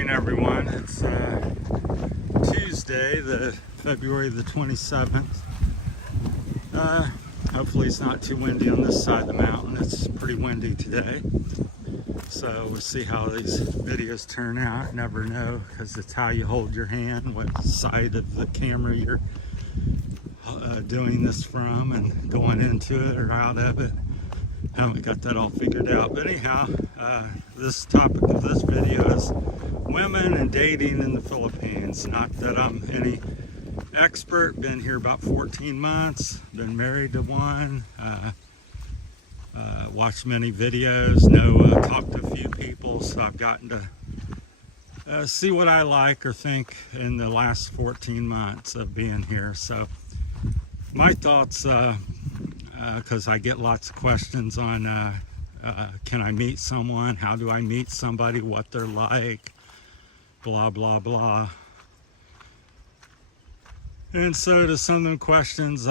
morning, everyone. It's Tuesday, February the 27th. Hopefully it's not too windy on this side of the mountain. It's pretty windy today. So we'll see how these videos turn out. Never know, because it's how you hold your hand, what side of the camera you're doing this from and going into it or out of it. I haven't got that all figured out, but anyhow, this topic of this video is women and dating in the Philippines. Not that I'm any expert, been here about 14 months, been married to one, watched many videos, talked to a few people, so I've gotten to see what I like or think in the last 14 months of being here. So my thoughts, because I get lots of questions on can I meet someone, how do I meet somebody, what they're like, blah blah blah. And so to some of the questions,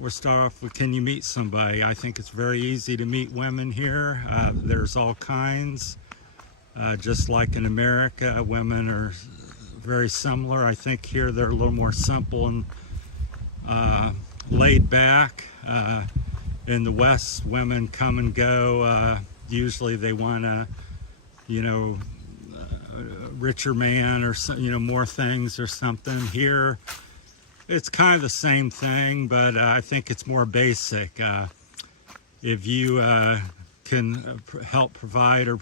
we'll start off with, can you meet somebody? I think it's very easy to meet women here. There's all kinds, just like in America, women are very similar. I think here they're a little more simple and laid back. In the West, women come and go. Usually they want a, richer man or more things or something. Here, it's kind of the same thing, but I think it's more basic. If you can help provide a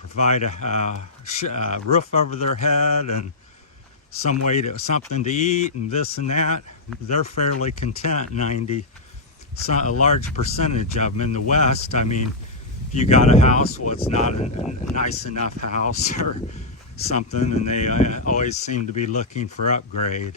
roof over their head and something to eat and this and that, they're fairly content. A large percentage of them. In the West, I mean, if you got a house, well, it's not a nice enough house or something, and they always seem to be looking for upgrade.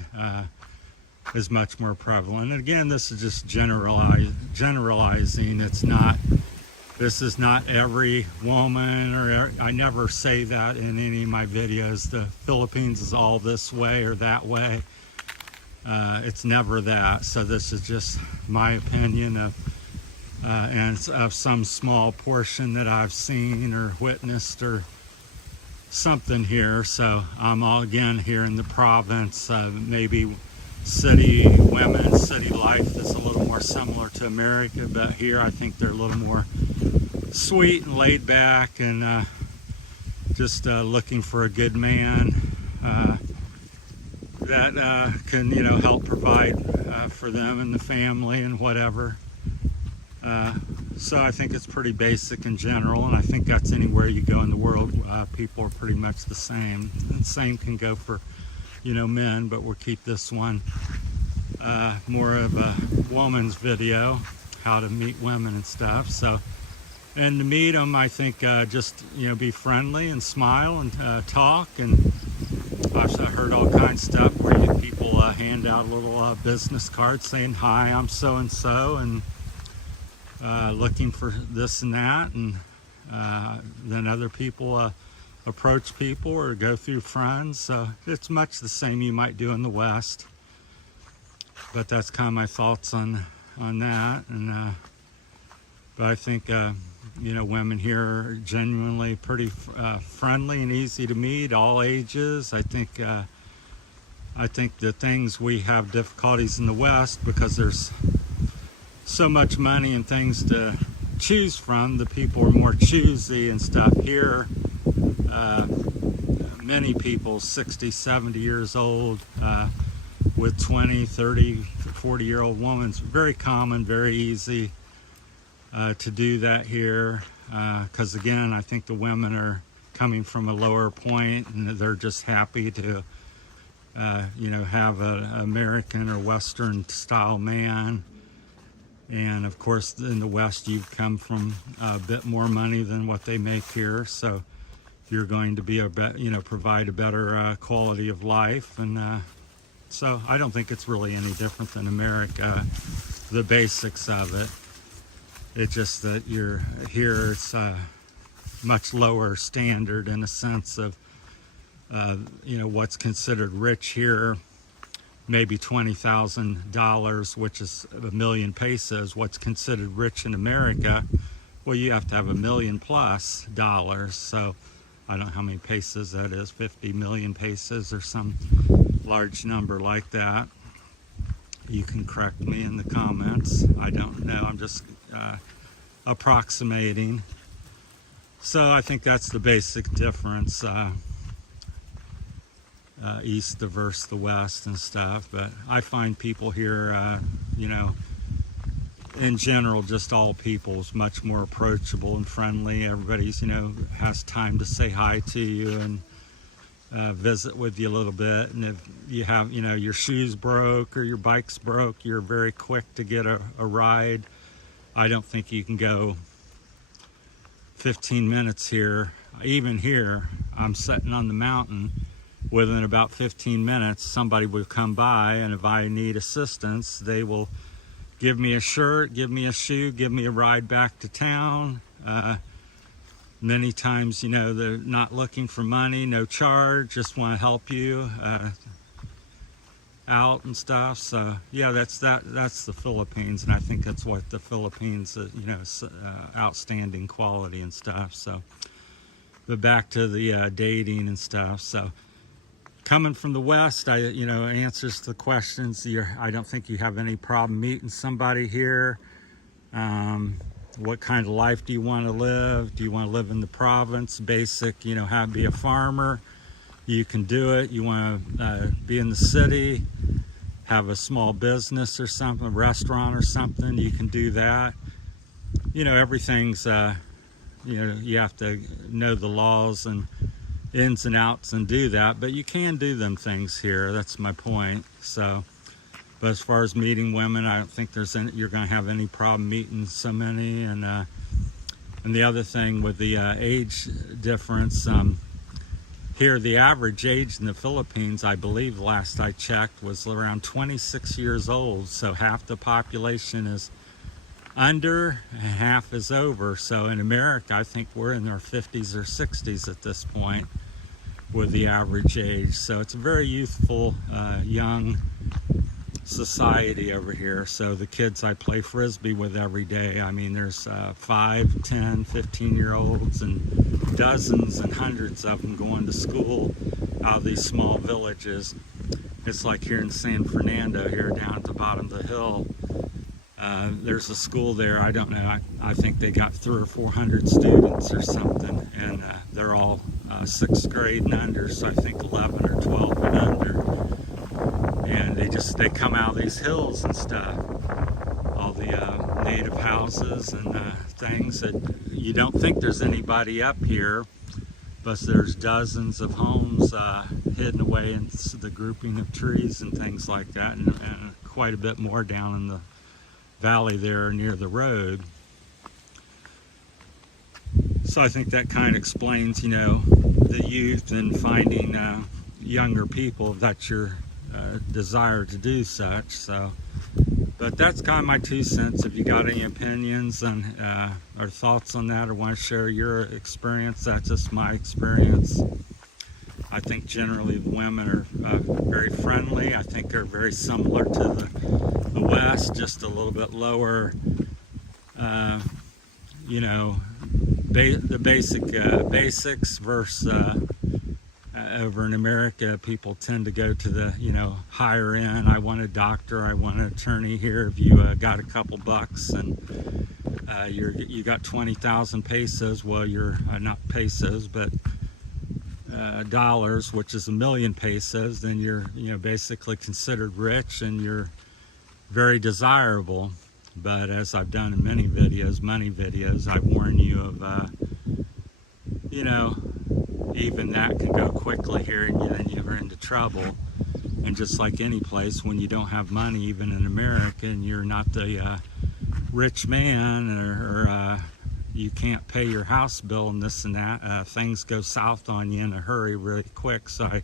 Is much more prevalent. And again, this is just generalizing. This is not every woman, or I never say that in any of my videos. The Philippines is all this way or that way. It's never that. So this is just my opinion of some small portion that I've seen or witnessed or something here. So I'm all again here in the province. Maybe city life is a little more similar to America, but here I think they're a little more sweet and laid back and just looking for a good man that can help provide for them and the family and whatever. So I think it's pretty basic in general, and I think that's anywhere you go in the world. People are pretty much the same, and same can go for men, but we'll keep this one more of a woman's video, how to meet women and stuff. So, and to meet them, I think just be friendly and smile and talk. And I've heard all kinds of stuff where people hand out a little business card saying, hi, I'm so and so, and looking for this and that, and then other people approach people or go through friends. So it's much the same you might do in the West, but that's kind of my thoughts on that. And but I think women here are genuinely pretty friendly and easy to meet, all ages. I think the things we have difficulties in the West, because there's so much money and things to choose from, the people are more choosy and stuff. Here, many people 60, 70 years old with 20, 30, 40-year-old women. It's very common, very easy to do that here, because again, I think the women are coming from a lower point and they're just happy to have an American or Western style man. And of course, in the West, you come from a bit more money than what they make here, so you're going to be provide a better quality of life. And so I don't think it's really any different than America, the basics of it. It's just that here it's much lower standard in a sense of what's considered rich here, maybe $20,000, which is 1,000,000 pesos. What's considered rich in America, well, you have to have $1,000,000+ dollars. So I don't know how many pesos that is, 50 million pesos or some large number like that. You can correct me in the comments. I don't know. I'm just approximating. So I think that's the basic difference, east versus the west and stuff. But I find people here, you know, in general, just all people's much more approachable and friendly. Everybody's, you know, has time to say hi to you and visit with you a little bit. And if you have, you know, your shoes broke or your bike's broke, you're very quick to get a ride. I don't think you can go 15 minutes here. Even here, I'm sitting on the mountain. Within about 15 minutes, somebody will come by, and if I need assistance, they will give me a shirt, give me a shoe, give me a ride back to town. Many times, you know, they're not looking for money, no charge, just want to help you out and stuff. So yeah, that's the Philippines, and I think that's what the Philippines, you know, outstanding quality and stuff. So, but back to the dating and stuff. So coming from the West, you know, answers to the questions. I don't think you have any problem meeting somebody here. What kind of life do you want to live? Do you want to live in the province? Basic, you know, be a farmer. You can do it. You want to be in the city, have a small business or something, a restaurant or something, you can do that. You know, everything's, you know, you have to know the laws and ins and outs and do that, but you can do them things here. That's my point. So, but as far as meeting women, I don't think you're going to have any problem meeting so many. And the other thing with the age difference, here the average age in the Philippines, I believe last I checked, was around 26 years old. So half the population is under and half is over. So in America, I think we're in our 50s or 60s at this point with the average age. So it's a very youthful, young society over here. So the kids I play frisbee with every day, I mean, there's 5, 10, 15-year-olds and dozens and hundreds of them going to school out of these small villages. It's like here in San Fernando, here down at the bottom of the hill. There's a school there. I don't know. I think they got 300 or 400 students or something, and they're all 6th grade and under. So I think 11 or 12 and under. And they come out of these hills and stuff. All the native houses and things that you don't think there's anybody up here, but there's dozens of homes hidden away in the grouping of trees and things like that, and quite a bit more down in the valley there near the road. So I think that kind of explains, you know, the youth and finding younger people, if that's your desire to do such. So, but that's kind of my 2 cents. If you got any opinions and or thoughts on that, or want to share your experience, that's just my experience. I think generally the women are very friendly. I think they're very similar to the West, just a little bit lower, you know, the basics versus over in America, people tend to go to the, you know, higher end. I want a doctor, I want an attorney here. If you got a couple bucks and you got 20,000 pesos, well, you're not pesos, but dollars, which is 1 million pesos, then you're, you know, basically considered rich and you're very desirable. But as I've done in many videos, money videos, I warn you of, you know, even that can go quickly here, and then you're into trouble. And just like any place, when you don't have money, even in America, and you're not the rich man, or you can't pay your house bill and this and that, things go south on you in a hurry really quick. So I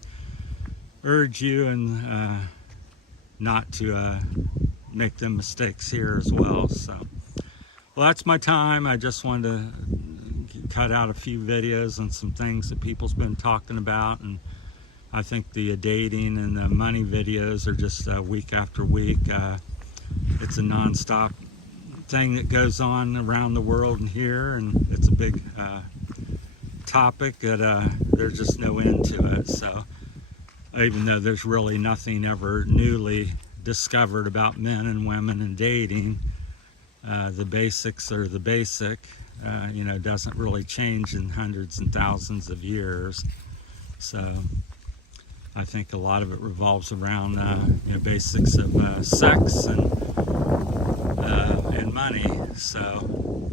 urge you and not to make them mistakes here as well. So, well, that's my time. I just wanted to cut out a few videos on some things that people's been talking about, and I think the dating and the money videos are just week after week. It's a non-stop thing that goes on around the world and here, and it's a big topic that there's just no end to it. So even though there's really nothing ever newly discovered about men and women and dating, the basics are the basic. You know, doesn't really change in hundreds and thousands of years. So I think a lot of it revolves around you know, basics of sex and money. So,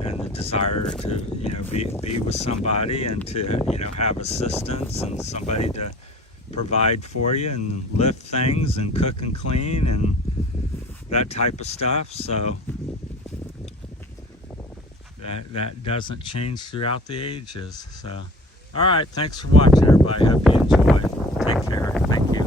and the desire to, you know, be with somebody and to, you know, have assistance and somebody to provide for you and lift things and cook and clean and that type of stuff. So that doesn't change throughout the ages. So, all right, thanks for watching, everybody. Hope you enjoy. Take care. Thank you.